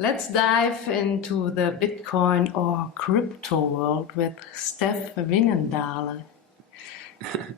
Let's dive into the Bitcoin or crypto world with Stef Wingendale.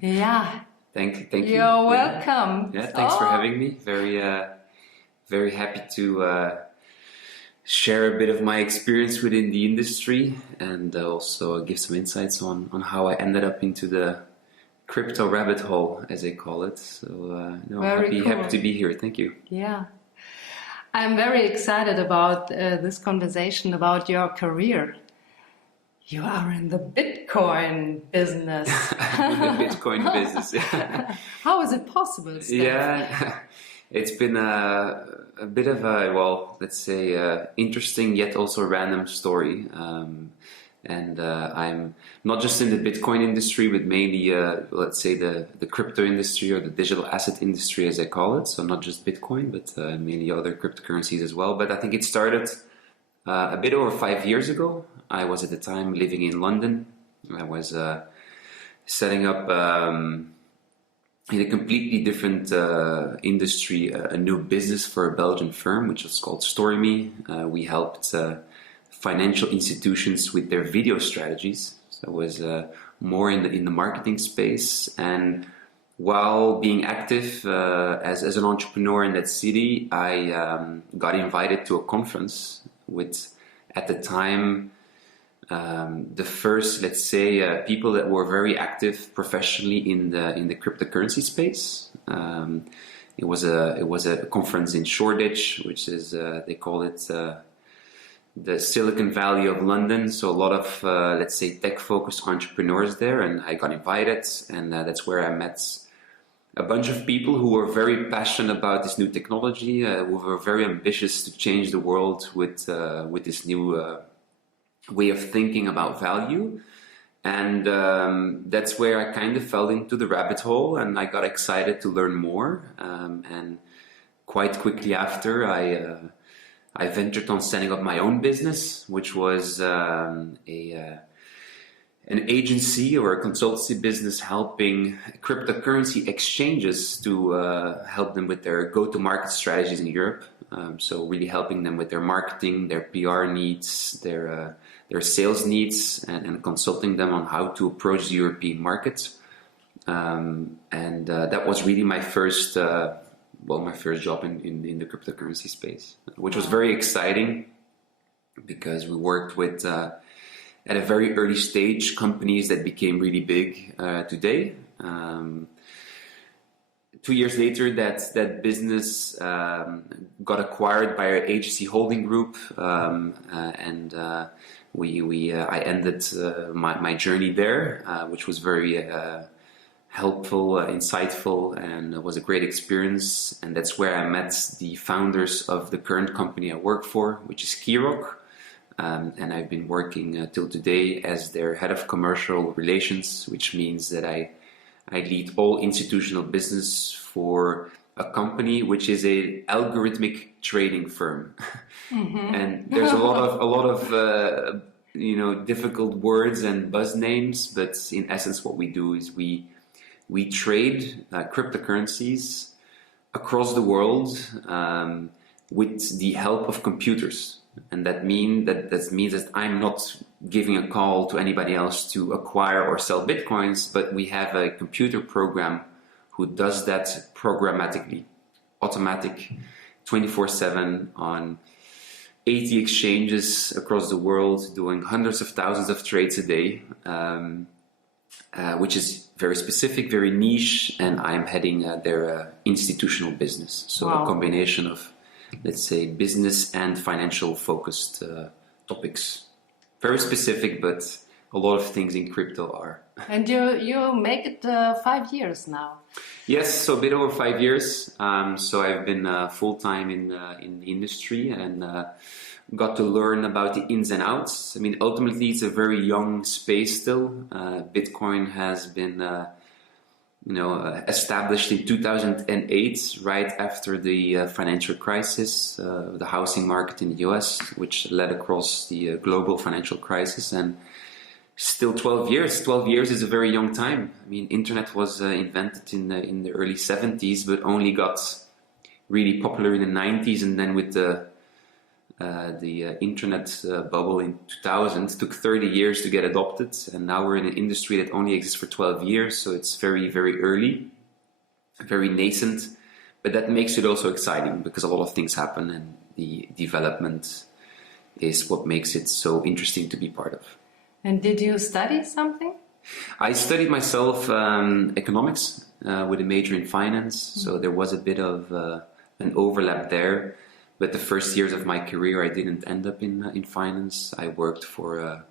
Yeah. Thank you. You're welcome. Yeah, thanks for having me. Very happy to share a bit of my experience within the industry and also give some insights on how I ended up into the crypto rabbit hole, as they call it. So happy to be here. Thank you. Yeah. I'm very excited about this conversation about your career. You are in the Bitcoin business. I'm in the Bitcoin business, yeah. How is it possible, Stef? Yeah, it's been a bit of a, well, let's say, interesting yet also random story. I'm not just in the Bitcoin industry, but mainly, let's say, the crypto industry or the digital asset industry, as I call it. So not just Bitcoin, but mainly other cryptocurrencies as well. But I think it started a bit over 5 years ago. I was at the time living in London. I was setting up in a completely different industry, a new business for a Belgian firm, which was called StoryMe. We helped financial institutions with their video strategies. So it was more in the marketing space. And while being active as an entrepreneur in that city, I got invited to a conference with, at the time, the first, let's say, people that were very active professionally in the cryptocurrency space. It was a conference in Shoreditch, which is they call it the Silicon Valley of London. So a lot of let's say tech-focused entrepreneurs there, and I got invited, and that's where I met a bunch of people who were very passionate about this new technology, who were very ambitious to change the world with this new way of thinking about value. And that's where I kind of fell into the rabbit hole, and I got excited to learn more. And quite quickly after, I ventured on setting up my own business, which was an agency or a consultancy business helping cryptocurrency exchanges to help them with their go-to-market strategies in Europe. So really helping them with their marketing, their PR needs, their sales needs, and consulting them on how to approach the European market. That was really my first job in the cryptocurrency space, which was very exciting because we worked with, at a very early stage, companies that became really big today. 2 years later, that business got acquired by our agency holding group, I ended my journey there, which was very helpful, insightful, and it was a great experience. And that's where I met the founders of the current company I work for, which is Kirok. And I've been working till today as their head of commercial relations, which means that I lead all institutional business for a company which is a algorithmic trading firm. Mm-hmm. And there's a lot of difficult words and buzz names, but in essence what we do is we trade cryptocurrencies across the world with the help of computers. And that means that I'm not giving a call to anybody else to acquire or sell Bitcoins, but we have a computer program who does that programmatically, automatic, 24/7 on 80 exchanges across the world, doing hundreds of thousands of trades a day, which is very specific, very niche, and I'm heading their institutional business. So wow. A combination of, let's say, business and financial focused topics. Very specific, but a lot of things in crypto are. And you make it 5 years now. Yes, so a bit over 5 years. So I've been full-time in the industry and got to learn about the ins and outs. I mean, ultimately, it's a very young space still. Bitcoin has been established in 2008, right after the financial crisis, the housing market in the US, which led across the global financial crisis. And still 12 years. 12 years is a very young time. I mean, internet was invented in the early 70s, but only got really popular in the 90s. And then with the The internet bubble in 2000 took 30 years to get adopted, and now we're in an industry that only exists for 12 years, so it's very, very early, very nascent, but that makes it also exciting because a lot of things happen, and the development is what makes it so interesting to be part of. And did you study something? I studied myself economics with a major in finance, so there was a bit of an overlap there. But the first years of my career, I didn't end up in finance. I worked for a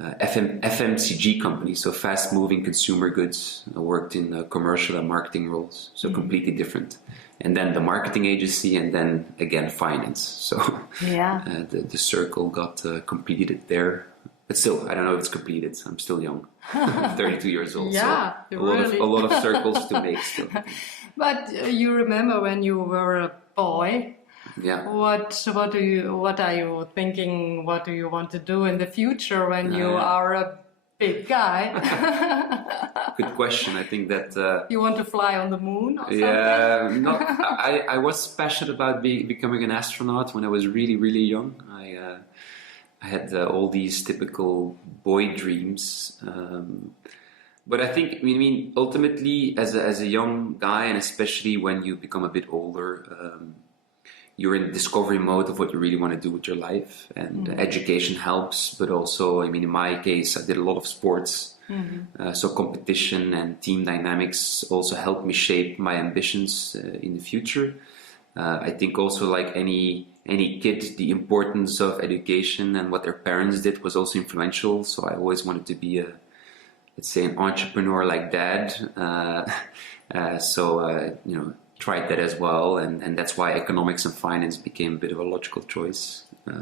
FMCG company, so fast-moving consumer goods. I worked in commercial and marketing roles, so completely different. And then the marketing agency, and then again finance. So the circle got completed there. But still, I don't know if it's completed. I'm still young. I'm 32 years old. Yeah, so a lot of circles to make still. But you remember when you were a boy? Yeah. What are you thinking? What do you want to do in the future when you are a big guy? Good question. I think that you want to fly on the moon or something? Yeah, I was passionate about becoming an astronaut when I was really, really young. I had all these typical boy dreams. But I think, ultimately, as a young guy, and especially when you become a bit older, you're in discovery mode of what you really want to do with your life, and education helps. But also, in my case, I did a lot of sports, so competition and team dynamics also helped me shape my ambitions in the future. I think also, like any kid, the importance of education and what their parents did was also influential. So I always wanted to be let's say, an entrepreneur like Dad. Tried that as well, and that's why economics and finance became a bit of a logical choice. I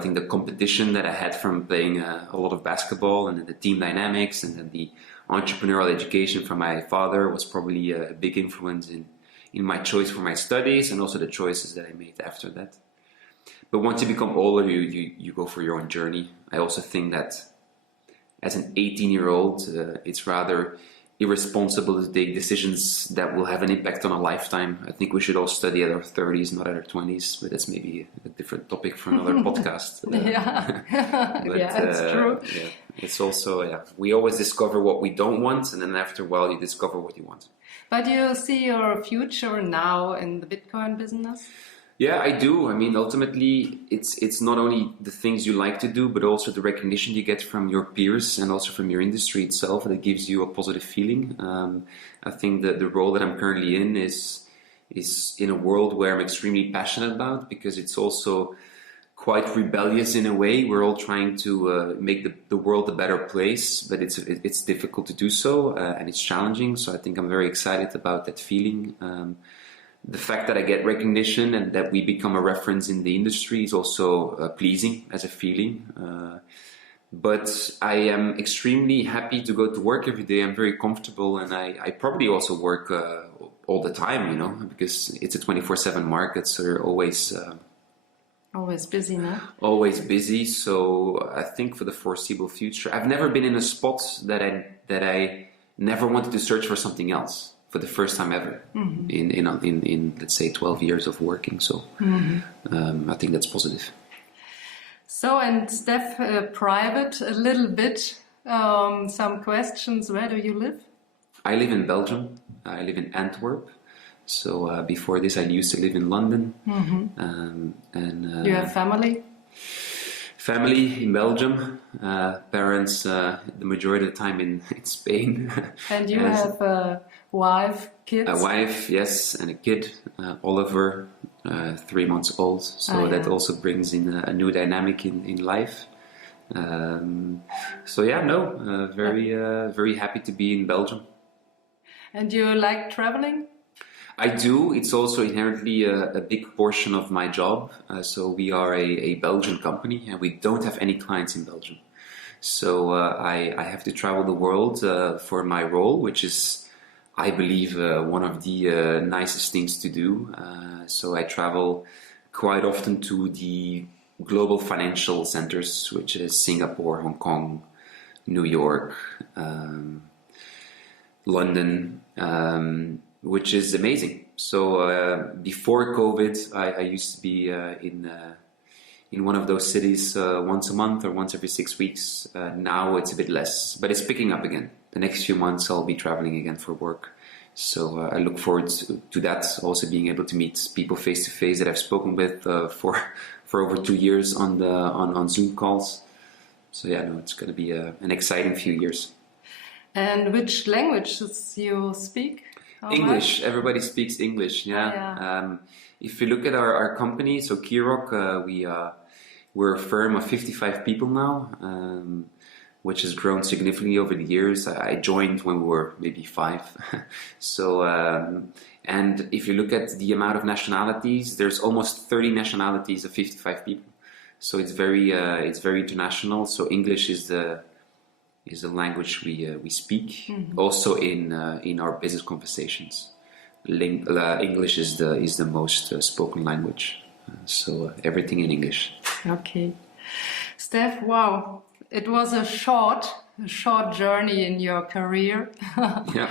think the competition that I had from playing a lot of basketball, and then the team dynamics, and then the entrepreneurial education from my father was probably a big influence in my choice for my studies, and also the choices that I made after that. But once you become older, you go for your own journey. I also think that as an 18-year-old, it's rather irresponsible to take decisions that will have an impact on a lifetime. I think we should all study at our 30s, not at our 20s, but that's maybe a different topic for another podcast. It's true. Yeah. It's also, we always discover what we don't want, and then after a while you discover what you want. But you see your future now in the Bitcoin business? Yeah, I do. ultimately, it's not only the things you like to do, but also the recognition you get from your peers and also from your industry itself that gives you a positive feeling. I think that the role that I'm currently in is in a world where I'm extremely passionate about, because it's also quite rebellious in a way. We're all trying to make the world a better place, but it's difficult to do so, and it's challenging. So I think I'm very excited about that feeling. The fact that I get recognition and that we become a reference in the industry is also pleasing as a feeling. But I am extremely happy to go to work every day. I'm very comfortable, and I probably also work all the time, because it's a 24/7 market, so you're always busy, no? Always busy. So I think for the foreseeable future, I've never been in a spot that I never wanted to search for something else. For the first time ever in let's say 12 years of working. So I think that's positive. So, and Stef, private a little bit, some questions. Where do you live? I live in Belgium. I live in Antwerp. So before this, I used to live in London. You have family? Family in Belgium, parents the majority of the time in Spain. And you have a wife, kids? A wife, yes, and a kid, Oliver, 3 months old. So that also brings in a new dynamic in life. Very happy to be in Belgium. And you like traveling? I do. It's also inherently a big portion of my job. So we are a Belgian company, and we don't have any clients in Belgium. So I have to travel the world for my role, which is, I believe, one of the nicest things to do. So I travel quite often to the global financial centers, which is Singapore, Hong Kong, New York, London, which is amazing. So before COVID, I used to be in one of those cities once a month or once every 6 weeks. Now it's a bit less, but it's picking up again. The next few months I'll be traveling again for work. So I look forward to that, also being able to meet people face to face that I've spoken with for over 2 years on Zoom calls. So yeah, no, it's going to be an exciting few years. And which languages you speak? English. Much? Everybody speaks English. Yeah. If you look at our company, so Kirok, we're a firm of 55 people now, which has grown significantly over the years. I joined when we were maybe 5. So, and if you look at the amount of nationalities, there's almost 30 nationalities of 55 people. So it's very international. So English is the language we speak. Mm-hmm. Also in our business conversations, English is the most spoken language. So everything in English. Okay, Stef. Wow, it was a short journey in your career. Yeah.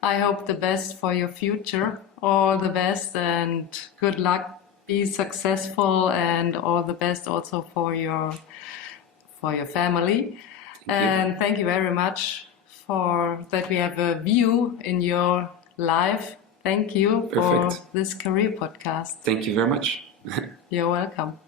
I hope the best for your future. All the best and good luck. Be successful and all the best also for your family. Thank you very much for that we have a view in your life. Thank you for this career podcast. Thank you very much. You're welcome.